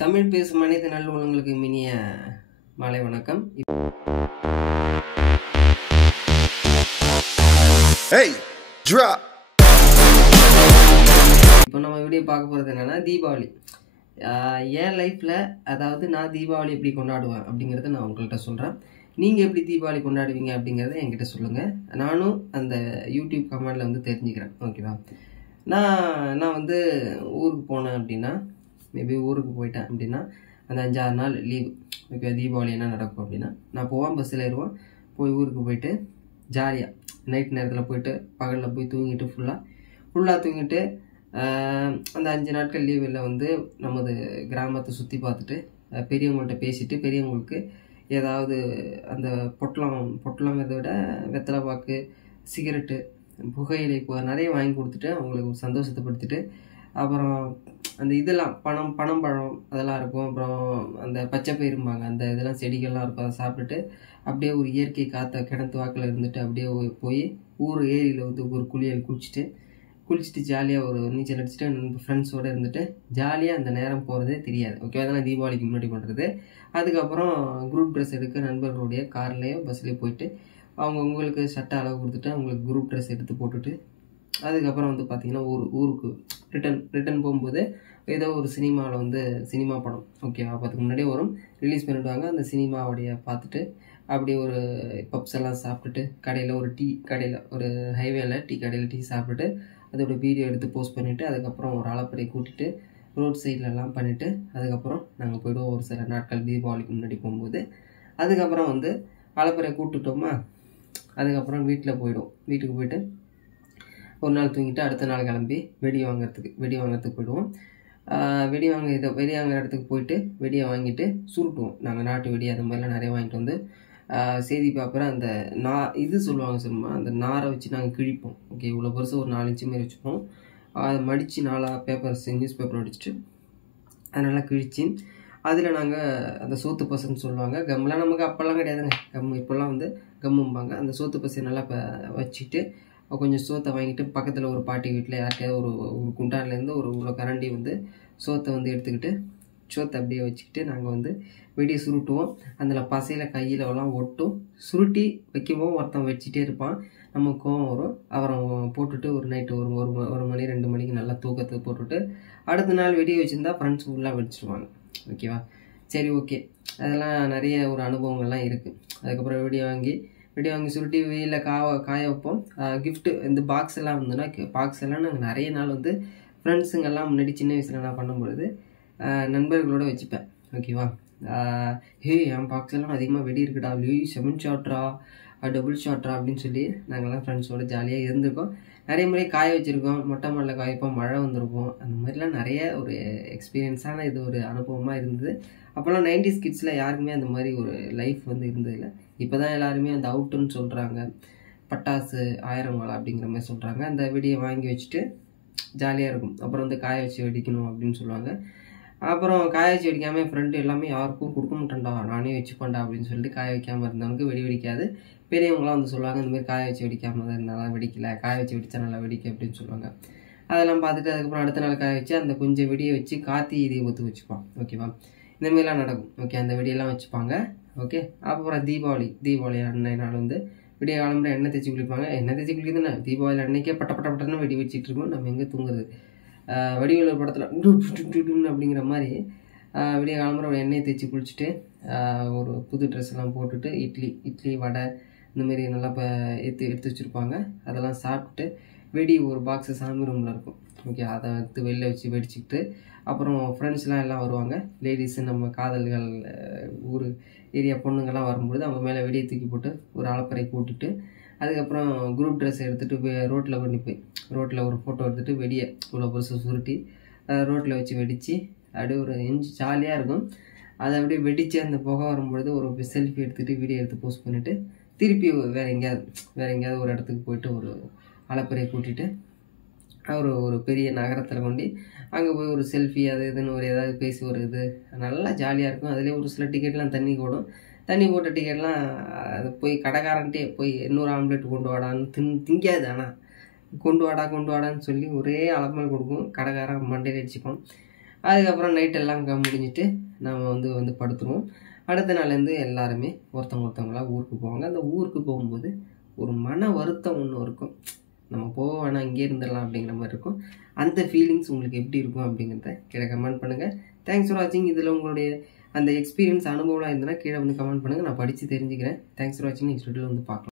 தமிழ் பேசும் அனைத்து நல்லுள்ளங்களுக்கு இனிய மாலை வணக்கம். இப்போ நம்ம வீடியோ பார்க்க போகிறது என்னென்னா தீபாவளி. என் லைஃப்பில் அதாவது நான் தீபாவளி எப்படி கொண்டாடுவேன் அப்படிங்கிறத நான் உங்கள்கிட்ட சொல்கிறேன். நீங்கள் எப்படி தீபாவளி கொண்டாடுவீங்க அப்படிங்கிறத என்கிட்ட சொல்லுங்கள். நானும் அந்த யூடியூப் கமெண்டில் வந்து தெரிஞ்சுக்கிறேன். ஓகேவா? நான் வந்து ஊருக்கு போனேன் அப்படின்னா, மேபி ஊருக்கு போயிட்டேன் அப்படின்னா அந்த 5-6 நாள் லீவு. ஓகே, தீபாவளி என்ன நடக்கும் அப்படின்னா, நான் போவேன், பஸ்ஸில் ஏறுவோம், போய் ஊருக்கு போயிட்டு ஜாலியாக நைட் நேரத்தில் போயிட்டு பகலில் போய் தூங்கிட்டு ஃபுல்லாக தூங்கிட்டு அந்த 5 நாட்கள் லீவில் வந்து நமது கிராமத்தை சுற்றி பார்த்துட்டு பெரியவங்கள்ட்ட பேசிவிட்டு, பெரியவங்களுக்கு ஏதாவது அந்த பொட்டலங்கிறத விட வெத்தலை பாக்கு, சிகரெட்டு, புகையிலை நிறைய வாங்கி கொடுத்துட்டு அவங்களுக்கு சந்தோஷத்தைப்படுத்திட்டு, அப்புறம் அந்த இதெல்லாம் பழம் அதெல்லாம் இருக்கும். அப்புறம் அந்த பச்சை பயிரும்பாங்க, அந்த இதெல்லாம் செடிகள்லாம் இருக்கும். அதை சாப்பிட்டுட்டு அப்படியே ஒரு இயற்கை காற்றை கிணத்து வாக்கில் இருந்துட்டு அப்படியே போய் ஊர் ஏரியில் வந்து ஒரு குளிச்சுட்டு ஜாலியாக ஒரு நீச்சல் அடிச்சுட்டு ஃப்ரெண்ட்ஸோடு இருந்துட்டு ஜாலியாக அந்த நேரம் போகிறதே தெரியாது. ஓகே, அதெல்லாம் தீபாவளிக்கு முன்னாடி பண்ணுறது. அதுக்கப்புறம் குரூப் ட்ரெஸ் எடுக்க நண்பர்களுடைய கார்லேயோ பஸ்லேயோ போயிட்டு அவங்களுக்கு சட்டை அளவு கொடுத்துட்டு அவங்களுக்கு குரூப் ட்ரெஸ் எடுத்து போட்டுட்டு, அதுக்கப்புறம் வந்து பார்த்திங்கன்னா ஊருக்கு ரிட்டன் போகும்போது ஏதோ ஒரு சினிமாவில் வந்து சினிமா படம் ஓகேவா, அதுக்கு முன்னாடியே வரும், ரிலீஸ் பண்ணிவிடுவாங்க. அந்த சினிமாவுடைய பார்த்துட்டு அப்படியே ஒரு பப்ஸ் எல்லாம் சாப்பிட்டுட்டு கடையில் ஒரு ஹைவேல டீ கடையில் சாப்பிட்டுட்டு அதோட வீடியோ எடுத்து போஸ்ட் பண்ணிவிட்டு, அதுக்கப்புறம் ஒரு அலப்பறை கூட்டிகிட்டு ரோட் சைட்லலாம் பண்ணிவிட்டு அதுக்கப்புறம் நாங்கள் போய்டுவோம் ஒரு சில நாட்கள் தீபாவளிக்கு முன்னாடி போகும்போது. அதுக்கப்புறம் வந்து அலப்பறை கூப்பிட்டுட்டோமா, அதுக்கப்புறம் வீட்டுக்கு போய்ட்டு ஒரு நாள் தூங்கிட்டு அடுத்த நாள் கிளம்பி வெடி வாங்கிறதுக்கு போய்டுவோம். வெடி வாங்குற இடத்துக்கு போயிட்டு வெடியை வாங்கிட்டு சுருட்டுவோம். நாங்கள் நாட்டு வெடி அந்த மாதிரிலாம் நிறைய வாங்கிட்டு வந்து செய்தி பேப்பரை அந்த இது சொல்லுவாங்க சொல்லுமா, அந்த நாரை வச்சு நாங்கள் கிழிப்போம். ஓகே, இவ்வளோ பெருசு ஒரு 4 இன்ச்சு மாரி வச்சுப்போம். அதை மடித்து 4 நியூஸ் பேப்பர் அடிச்சுட்டு அதை நல்லா கிழித்து அதில் நாங்கள் அந்த சோத்து பசன்னு சொல்லுவாங்க. கம்லாம் நமக்கு அப்போல்லாம் கிடையாதுங்க, இப்போல்லாம் வந்து கம்மும்பாங்க. அந்த சோத்து பசை நல்லா வச்சுட்டு கொஞ்சம் சோத்தை வாங்கிட்டு பக்கத்தில் ஒரு பாட்டி வீட்டில் யார்கிட்டயாவது ஒரு குண்டான்லேருந்து ஒரு கரண்டி வந்து சோத்தை வந்து எடுத்துக்கிட்டு சோத்தை அப்படியே வச்சுக்கிட்டு நாங்கள் வந்து வெடியை சுருட்டுவோம். அதில் பசையில் கையிலலாம் ஒட்டும். சுருட்டி வைக்கும்போது ஒருத்தன் வச்சுட்டே இருப்பான், நமக்கு கோவம் வரும். அப்புறம் போட்டுட்டு ஒரு நைட்டு ஒரு மணி 2 மணிக்கு நல்லா தூக்கத்தை போட்டுட்டு அடுத்த நாள் வெடியை வச்சுருந்தா ஃப்ரெண்ட்ஸ் ஃபுல்லாக வெடிச்சிருவாங்க. ஓகேவா? சரி, ஓகே, அதெல்லாம் நிறைய ஒரு அனுபவங்கள்லாம் இருக்குது. அதுக்கப்புறம் வெடி வாங்கி சுருட்டி வெயிலில் காய வைப்போம். கிஃப்ட்டு இந்த பாக்ஸ் எல்லாம் வந்துன்னா பாக்ஸ் எல்லாம் நாங்கள் நிறைய நாள் வந்து ஃப்ரெண்ட்ஸுங்கெல்லாம் முன்னாடி சின்ன வயசில் நான் பண்ணும்பொழுது நண்பர்களோடு வச்சுப்பேன். ஓகேவா? என் பாக்ஸ் எல்லாம் அதிகமாக வெடி இருக்குடா, 7 ஷாட்ரா, டபுள் ஷாட்ரா அப்படின்னு சொல்லி நாங்கள்லாம் ஃப்ரெண்ட்ஸோடு ஜாலியாக இருந்திருக்கோம். நிறைய முறை காய வச்சுருக்கோம், மொட்டை மாடில் காய வைப்போம், மழை வந்திருக்கும். அந்த மாதிரிலாம் நிறைய ஒரு எக்ஸ்பீரியன்ஸான இது ஒரு அனுபவமாக இருந்தது. அப்போல்லாம் 90s கிட்ஸில் யாருக்குமே அந்த மாதிரி ஒரு லைஃப் வந்து இருந்ததில்லை. இப்போ தான் எல்லாருமே அந்த அவுட்டுன்னு சொல்கிறாங்க, பட்டாசு 1000 வாழை அப்படிங்கிற மாதிரி சொல்கிறாங்க. அந்த வெடியை வாங்கி வச்சுட்டு ஜாலியாக இருக்கும். அப்புறம் வந்து காய வச்சு வெடிக்கணும் அப்படின்னு சொல்லுவாங்க. அப்புறம் காய வச்சு வெடிக்காமல் என் ஃப்ரெண்டு எல்லாமே யாருக்கும் கொடுக்க மாட்டேன்டா, நானே வச்சுப்பேன்டா அப்படின்னு சொல்லிட்டு காய வைக்காமல் இருந்தவனுக்கு வெடி வெடிக்காது. பெரியவங்களாம் வந்து சொல்லுவாங்க, இந்தமாதிரி காய வச்சு வெடிக்காமல் தான் நல்லா வெடிக்கல, காய வச்சு வெடித்தா நல்லா வெடிக்க அப்படின்னு சொல்லுவாங்க. அதெல்லாம் பார்த்துட்டு அதுக்கப்புறம் அடுத்த நாள் காய வச்சு அந்த கொஞ்சம் வெடியை வச்சு கார்த்திகை தீபத்துக்கு வச்சுப்பான். ஓகேவா? இந்தமாரிலாம் நடக்கும். ஓகே, அந்த வெடியெல்லாம் வச்சுப்பாங்க. ஓகே, அப்புறம் தீபாவளி அன்னைய நாள் வந்து விடிய காலம்புற எண்ணெய் தேய்ச்சி குளிக்குதுன்னா தீபாவளி அன்னைக்கே பட்டன்னு வெடி வச்சுட்டு இருக்கோம். நம்ம எங்கே தூங்குறது? வடிவேலு ஒரு படத்தில் அப்படிங்கிற மாதிரி விடிய காலம்புற ஒரு எண்ணெயை தேய்ச்சி குளிச்சுட்டு ஒரு புது ட்ரெஸ் எல்லாம் போட்டுட்டு இட்லி வடை இந்தமாரி நல்லா எடுத்து வச்சுருப்பாங்க. அதெல்லாம் சாப்பிட்டு வெடி ஒரு பாக்ஸு சாமி ரூமில் இருக்கும். ஓகே, அதை எடுத்து வெளில வச்சு வெடிச்சுக்கிட்டு அப்புறம் ஃப்ரெண்ட்ஸ்லாம் எல்லாம் வருவாங்க. லேடிஸு, நம்ம காதல்கள், ஊர் ஏரியா பொண்ணுங்கள்லாம் வரும்போது அவங்க மேலே வெடியை தூக்கி போட்டு ஒரு அலப்பறை கூட்டிட்டு அதுக்கப்புறம் குரூப் ட்ரெஸ் எடுத்துகிட்டு போய் ரோட்டில் ஒரு ஃபோட்டோ எடுத்துகிட்டு வெடியை இவ்வளோ பெருசு சுருட்டி ரோட்டில் வச்சு வெடித்து அப்படியே ஒரு ஜாலியாக இருக்கும். அதை அப்படியே வெடித்து அந்த புகை வரும்பொழுது ஒரு செல்ஃபி எடுத்துகிட்டு வீடியோ எடுத்து போஸ்ட் பண்ணிவிட்டு திருப்பி வேறு எங்கேயாவது ஒரு இடத்துக்கு போயிட்டு ஒரு அலப்பறையை கூட்டிகிட்டு ஒரு பெரிய நகரத்தில் கொண்டு அங்கே போய் ஒரு செல்ஃபி அது இதுன்னு ஒரு ஏதாவது பேசி ஒரு இது நல்லா ஜாலியாக இருக்கும். அதிலே ஒரு சில டிக்கெட்லாம் தண்ணி போட்ட டிக்கெட்லாம் அது போய் கடைக்காரன்ட்டே போய் 200 ஆம்லெட் கொண்டு வாடான்னு திங்காது. ஆனால் கொண்டு வாடான்னு சொல்லி ஒரே அலப்பறை கொடுக்கும். கடைக்காரன் மண்டையில் அடிச்சுப்பான். அதுக்கப்புறம் நைட் எல்லாம் முடிஞ்சிட்டு நாம் வந்து படுத்துருவோம். அடுத்த நாள்லேருந்து எல்லாருமே ஒருத்தவங்களா ஊருக்கு போவாங்க. அந்த ஊருக்கு போகும்போது ஒரு மன வருத்தம் ஒன்று இருக்கும். நம்ம போக வேணாம், இங்கே இருந்துடலாம் அப்படிங்கிற மாதிரி இருக்கும். அந்த ஃபீலிங்ஸ் உங்களுக்கு எப்படி இருக்கும் அப்படிங்கிறத கீழே கமெண்ட் பண்ணுங்கள். தேங்க்ஸ் ஃபார் வாட்சிங். இதில் உங்களுடைய அந்த எக்ஸ்பீரியன்ஸ் அனுபவம்லாம் இருந்ததுன்னா கீழே வந்து கமெண்ட் பண்ணுங்கள். நான் படித்து தெரிஞ்சுக்கிறேன். தேங்க்ஸ் ஃபார் வாட்சிங். நெக்ஸ்ட் வீடியோவில் வந்து பார்க்கலாம்.